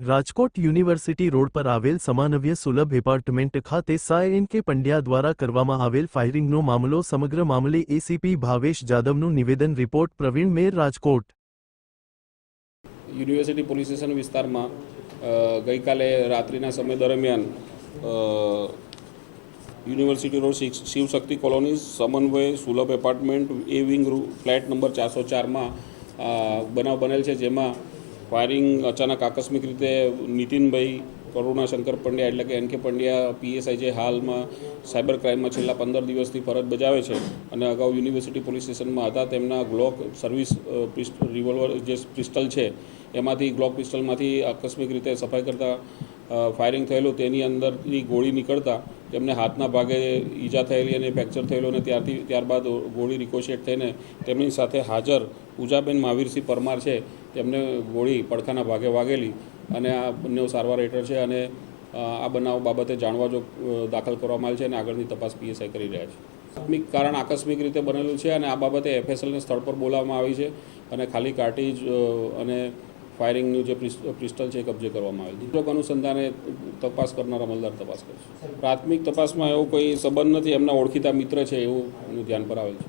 Rajkot university road પર આવેલ સમાનવ્ય સુલભ એપાર્ટમેન્ટ ખાતે સાય એન કે પંડ્યા દ્વારા કરવામાં આવેલ ફાયરિંગનો મામલો સમગ્ર મામલે એસીપી ભાવેશ જાદવનું નિવેદન રિપોર્ટ પ્રવીણ મેર રાજકોટ યુનિવર્સિટી પોલીસ સ્ટેશન વિસ્તારમાં ગઈકાલે રાત્રિના સમય દરમિયાન યુનિવર્સિટી રોડ શિવશક્તિ કોલોની સમન્વય સુલભ એપાર્ટમેન્ટ એ વિંગ ફ્લેટ નંબર 404માં બનાવ બનેલ છે, જેમાં ફાયરિંગ અચાનક આકસ્મિક રીતે નીતિનભાઈ કરુણાશંકર પંડ્યા એટલે કે એન કે પંડ્યા પીએસઆઈ જે હાલમાં સાયબર ક્રાઇમમાં છેલ્લા 15 દિવસથી ફરજ બજાવે છે અને અગાઉ યુનિવર્સિટી પોલીસ સ્ટેશનમાં હતા, તેમના ગ્લોક સર્વિસ રિવોલ્વર જે પિસ્ટલ છે એમાંથી ગ્લોક પિસ્ટલમાંથી આકસ્મિક રીતે સફાઈ કરતાં ફાયરિંગ થયેલું, તેની અંદરથી ગોળી નીકળતા તેમને હાથના ભાગે ઈજા થયેલી અને ફ્રેક્ચર થયેલું અને ત્યારબાદ ગોળી રિકોશેટ થઈને તેમની સાથે હાજર પૂજાબેન મહાવીરસિંહ પરમાર છે તેમને ગોળી પડખાના ભાગે વાગેલી અને આ બંને સારવાર હેઠળ છે અને આ બનાવ બાબતે જાણવા જો દાખલ કરવામાં આવેલ છે અને આગળની તપાસ પીએસઆઈ કરી રહ્યા છે. પ્રાથમિક કારણ આકસ્મિક રીતે બનેલું છે અને આ બાબતે એફએસએલને સ્થળ પર બોલાવવામાં આવી છે અને ખાલી કાર્ટીજ અને ફાયરિંગનું જે પિસ્ટલ છે એ કબજે કરવામાં આવેલ છે. અનુસંધાને તપાસ કરનાર અમલદાર તપાસ કરશે. પ્રાથમિક તપાસમાં એવો કોઈ સંબંધ નથી, એમના ઓળખીતા મિત્ર છે એવું ધ્યાન પર આવેલ છે.